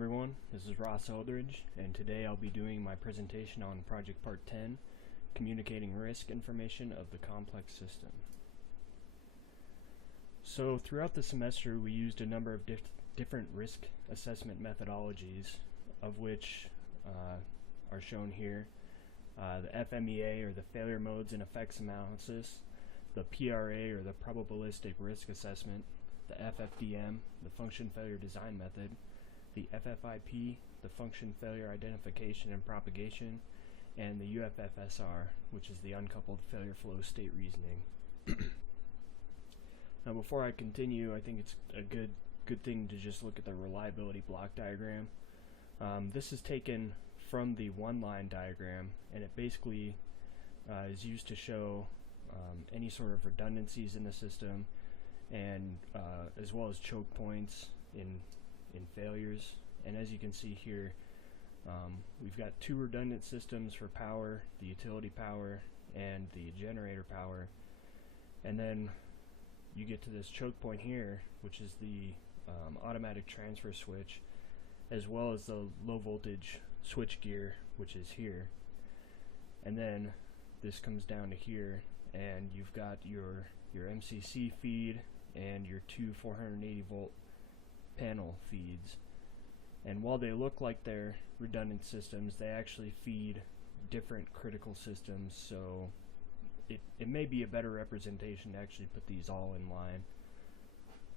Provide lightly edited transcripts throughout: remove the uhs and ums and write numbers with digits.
everyone, this is Ross Eldridge, and today I'll be doing my presentation on Project Part 10, Communicating Risk Information of the Complex System. So throughout the semester we used a number of different risk assessment methodologies, of which are shown here. The FMEA, or the Failure Modes and Effects Analysis, the PRA, or the Probabilistic Risk Assessment, the FFDM, the Function Failure Design Method, the FFIP, the Function Failure Identification and Propagation, and the UFFSR, which is the Uncoupled Failure Flow State Reasoning. Now before I continue, I think it's a good thing to just look at the reliability block diagram. This is taken from the one-line diagram, and it basically is used to show any sort of redundancies in the system, and as well as choke points in failures. And as you can see here, we've got two redundant systems for power, the utility power and the generator power, and then you get to this choke point here, which is the automatic transfer switch, as well as the low voltage switch gear, which is here. And then this comes down to here, and you've got your MCC feed and your two 480 volt panel feeds. And while they look like they're redundant systems, they actually feed different critical systems, so it may be a better representation to actually put these all in line,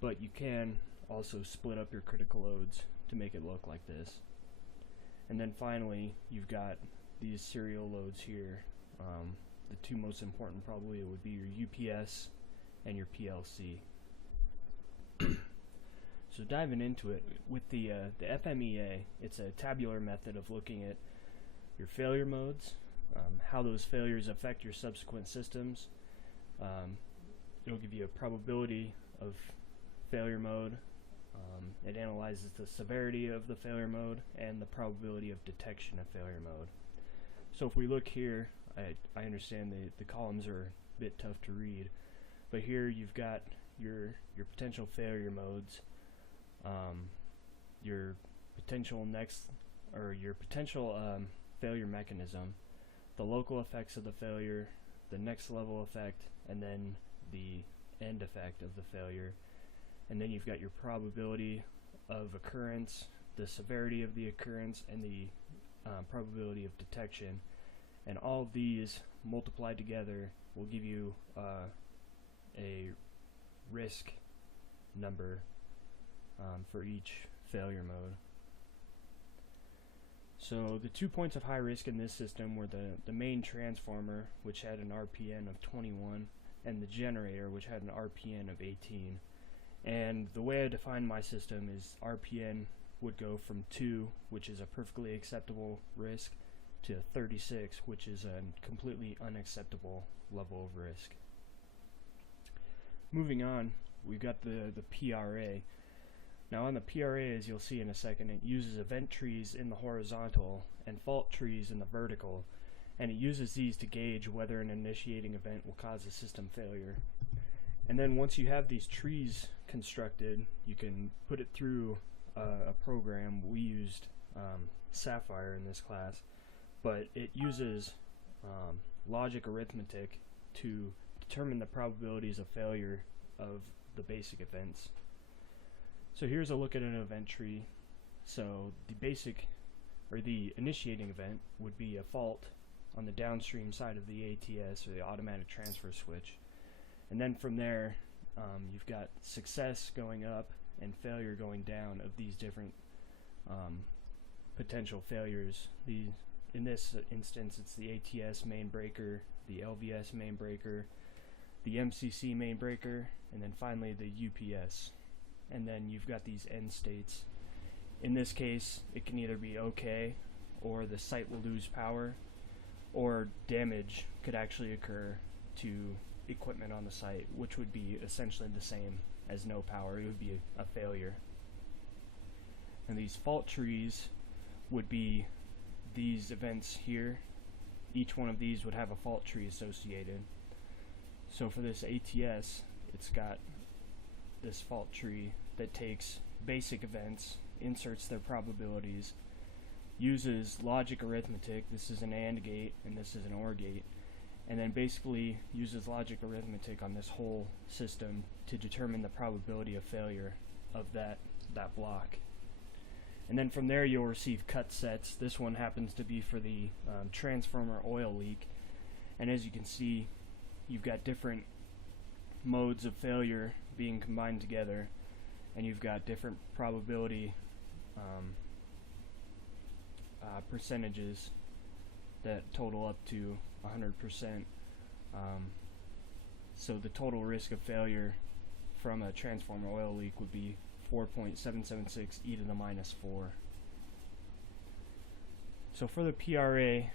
but you can also split up your critical loads to make it look like this. And then finally, you've got these serial loads here. The two most important probably would be your UPS and your PLC. So diving into it, with the FMEA, it's a tabular method of looking at your failure modes, how those failures affect your subsequent systems. It'll give you a probability of failure mode. It analyzes the severity of the failure mode and the probability of detection of failure mode. So if we look here, I understand the columns are a bit tough to read, but here you've got your potential failure modes, your potential failure mechanism, the local effects of the failure, the next level effect, and then the end effect of the failure. And then you've got your probability of occurrence, the severity of the occurrence, and the probability of detection. And all of these multiplied together will give you a risk number for each failure mode. So the 2 points of high risk in this system were the main transformer, which had an RPN of 21, and the generator, which had an RPN of 18. And the way I define my system is RPN would go from 2, which is a perfectly acceptable risk, to 36, which is a completely unacceptable level of risk. Moving on, we've got the PRA. Now on the PRA, as you'll see in a second, it uses event trees in the horizontal and fault trees in the vertical, and it uses these to gauge whether an initiating event will cause a system failure. And then once you have these trees constructed, you can put it through a program. We used Sapphire in this class, but it uses logic arithmetic to determine the probabilities of failure of the basic events. So here's a look at an event tree. So the initiating event would be a fault on the downstream side of the ATS, or the automatic transfer switch. And then from there, you've got success going up and failure going down of these different potential failures. In this instance, it's the ATS main breaker, the LVS main breaker, the MCC main breaker, and then finally the UPS. And then you've got these end states. In this case, it can either be okay, or the site will lose power, or damage could actually occur to equipment on the site, which would be essentially the same as no power. It would be a failure. And these fault trees would be these events here. Each one of these would have a fault tree associated. So for this ATS, it's got this fault tree that takes basic events, inserts their probabilities, uses logic arithmetic, this is an AND gate and this is an OR gate, and then basically uses logic arithmetic on this whole system to determine the probability of failure of that block. And then from there you'll receive cut sets. This one happens to be for the transformer oil leak, and as you can see, you've got different modes of failure being combined together, and you've got different probability percentages that total up to 100%. So the total risk of failure from a transformer oil leak would be 4.776 e to the minus 4. So for the PRA,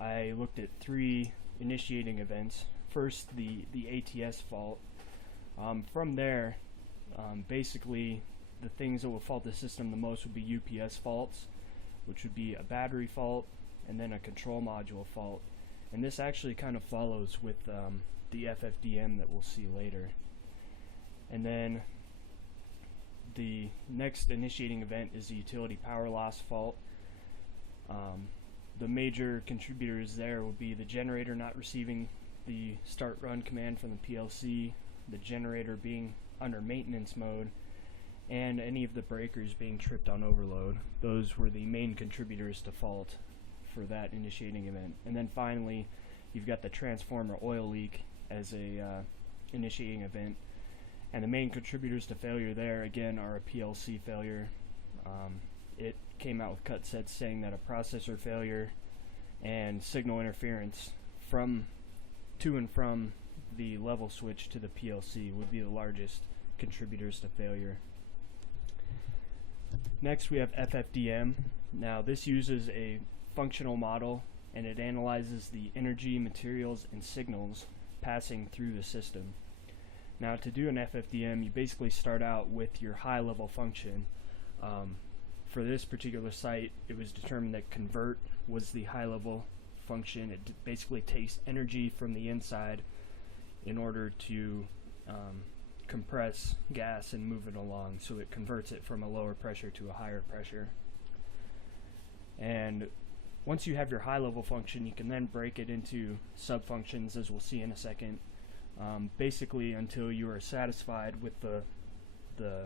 I looked at 3 initiating events. First, the ATS fault. From there, basically the things that will fault the system the most would be UPS faults, which would be a battery fault and then a control module fault. And this actually kind of follows with the FFDM that we'll see later. And then the next initiating event is the utility power loss fault. The major contributors there would be the generator not receiving the start run command from the PLC, the generator being under maintenance mode, and any of the breakers being tripped on overload. Those were the main contributors to fault for that initiating event. And then finally, you've got the transformer oil leak as a initiating event. And the main contributors to failure there, again, are a PLC failure. It came out with cut sets saying that a processor failure and signal interference to and from the level switch to the PLC would be the largest contributors to failure. Next, we have FFDM. Now, this uses a functional model, and it analyzes the energy, materials, and signals passing through the system. Now, to do an FFDM, you basically start out with your high-level function. For this particular site, it was determined that convert was the high-level function. It basically takes energy from the inside in order to compress gas and move it along, so it converts it from a lower pressure to a higher pressure. And once you have your high-level function, you can then break it into sub-functions, as we'll see in a second, basically until you are satisfied with the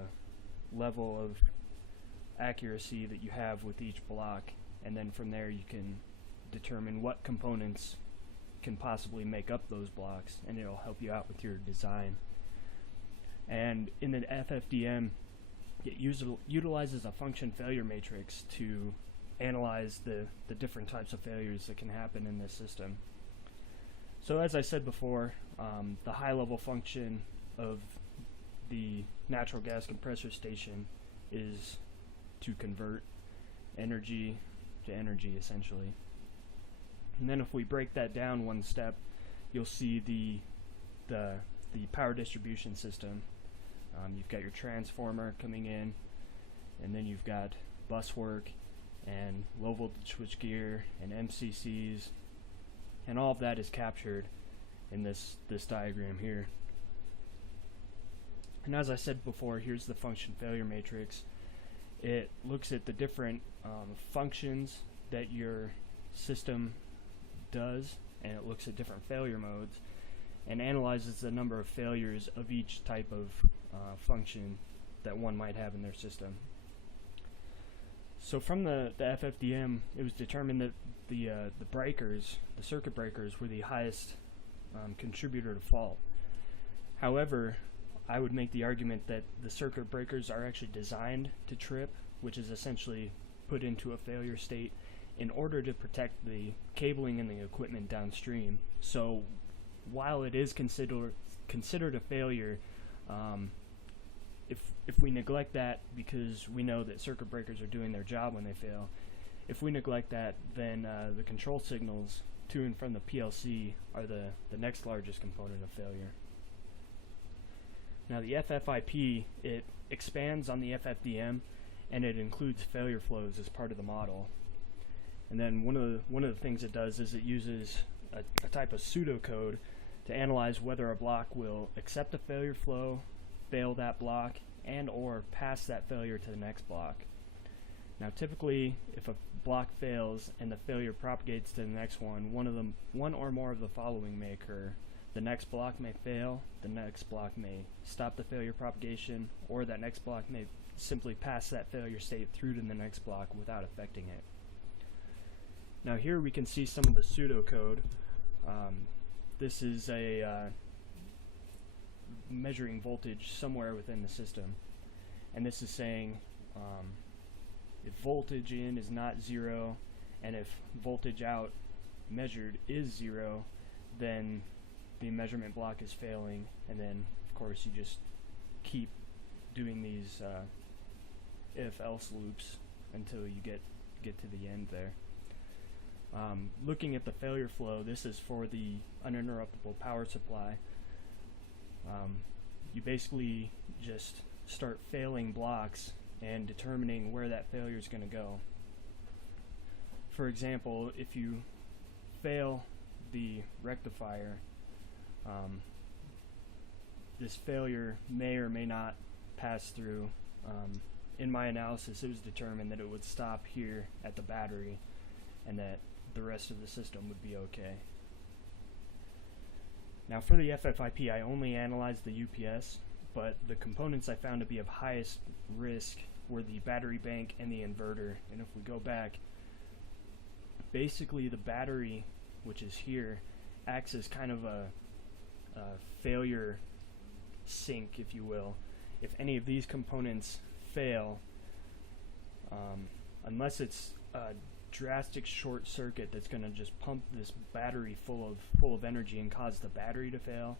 level of accuracy that you have with each block, and then from there you can determine what components can possibly make up those blocks, and it'll help you out with your design. And in the FFDM, it utilizes a function failure matrix to analyze the different types of failures that can happen in this system. So as I said before, the high-level function of the natural gas compressor station is to convert energy to energy, essentially. And then if we break that down one step, you'll see the power distribution system. You've got your transformer coming in, and then you've got bus work and low voltage switchgear and MCCs, and all of that is captured in this diagram here. And as I said before, here's the function failure matrix. It looks at the different functions that your system does, and it looks at different failure modes and analyzes the number of failures of each type of function that one might have in their system. So from the FFDM, it was determined that the breakers, the circuit breakers, were the highest contributor to fault. However, I would make the argument that the circuit breakers are actually designed to trip, which is essentially put into a failure state in order to protect the cabling and the equipment downstream. So while it is considered a failure, if we neglect that, because we know that circuit breakers are doing their job when they fail, if we neglect that, then the control signals to and from the PLC are the next largest component of failure. Now the FFIP, it expands on the FFDM, and it includes failure flows as part of the model. And then one of the things it does is it uses a type of pseudocode to analyze whether a block will accept a failure flow, fail that block, and or pass that failure to the next block. Now typically, if a block fails and the failure propagates to the next one, one or more of the following may occur. The next block may fail, the next block may stop the failure propagation, or that next block may simply pass that failure state through to the next block without affecting it. Now here we can see some of the pseudocode. This is a measuring voltage somewhere within the system, and this is saying if voltage in is not 0 and if voltage out measured is 0, then the measurement block is failing, and then of course you just keep doing these if-else loops until you get to the end there. Looking at the failure flow, this is for the uninterruptible power supply. You basically just start failing blocks and determining where that failure is going to go. For example, if you fail the rectifier, this failure may or may not pass through. In my analysis, it was determined that it would stop here at the battery and that the rest of the system would be okay. Now for the FFIP, I only analyzed the UPS, but the components I found to be of highest risk were the battery bank and the inverter. And if we go back, basically the battery, which is here, acts as kind of a failure sink, if you will. If any of these components fail, unless it's a drastic short circuit that's going to just pump this battery full of energy and cause the battery to fail,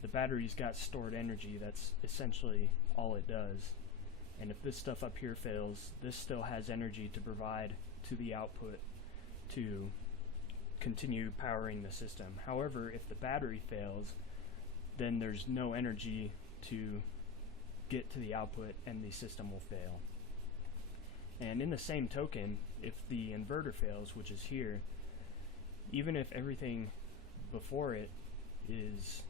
the battery's got stored energy. That's essentially all it does. And if this stuff up here fails, this still has energy to provide to the output to continue powering the system. However, if the battery fails, then there's no energy to get to the output and the system will fail. And in the same token, if the inverter fails, which is here, even if everything before it is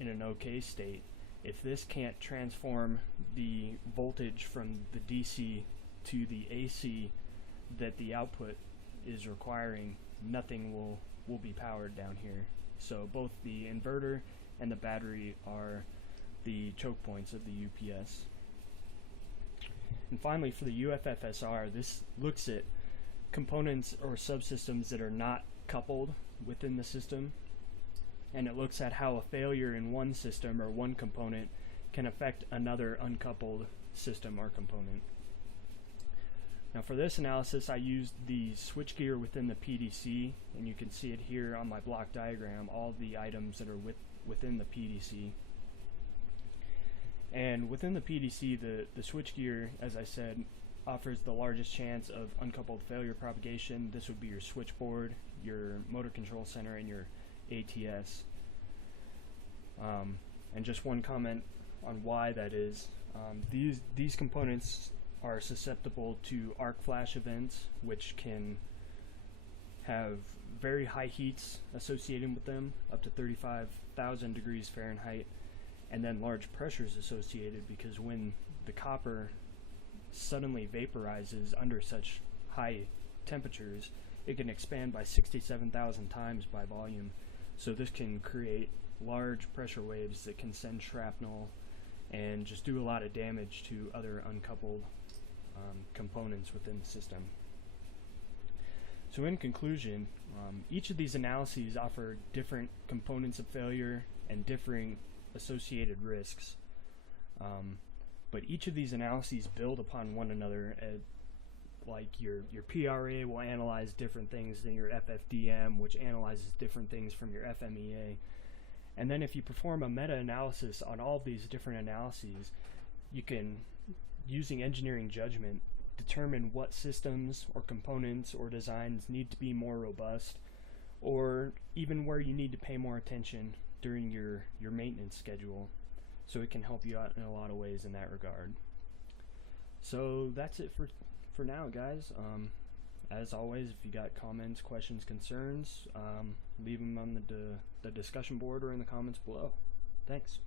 in an okay state, if this can't transform the voltage from the DC to the AC that the output is requiring, nothing will be powered down here. So both the inverter and the battery are the choke points of the UPS. And finally, for the UFFSR, this looks at components or subsystems that are not coupled within the system, and it looks at how a failure in one system or one component can affect another uncoupled system or component. Now for this analysis, I used the switchgear within the PDC, and you can see it here on my block diagram, all the items that are within the PDC. And within the PDC, the switchgear, as I said, offers the largest chance of uncoupled failure propagation. This would be your switchboard, your motor control center, and your ATS. And just one comment on why that is. These components are susceptible to arc flash events, which can have very high heats associated with them, up to 35,000 degrees Fahrenheit, and then large pressures associated, because when the copper suddenly vaporizes under such high temperatures, it can expand by 67,000 times by volume. So this can create large pressure waves that can send shrapnel and just do a lot of damage to other uncoupled components within the system. So in conclusion, each of these analyses offer different components of failure and differing associated risks, but each of these analyses build upon one another. Like your PRA will analyze different things than your FFDM, which analyzes different things from your FMEA. And then if you perform a meta-analysis on all of these different analyses, you can, using engineering judgment, determine what systems or components or designs need to be more robust, or even where you need to pay more attention during your maintenance schedule. So it can help you out in a lot of ways in that regard. So that's it for now, guys. As always, if you got comments, questions, concerns, leave them on the discussion board or in the comments below. Thanks.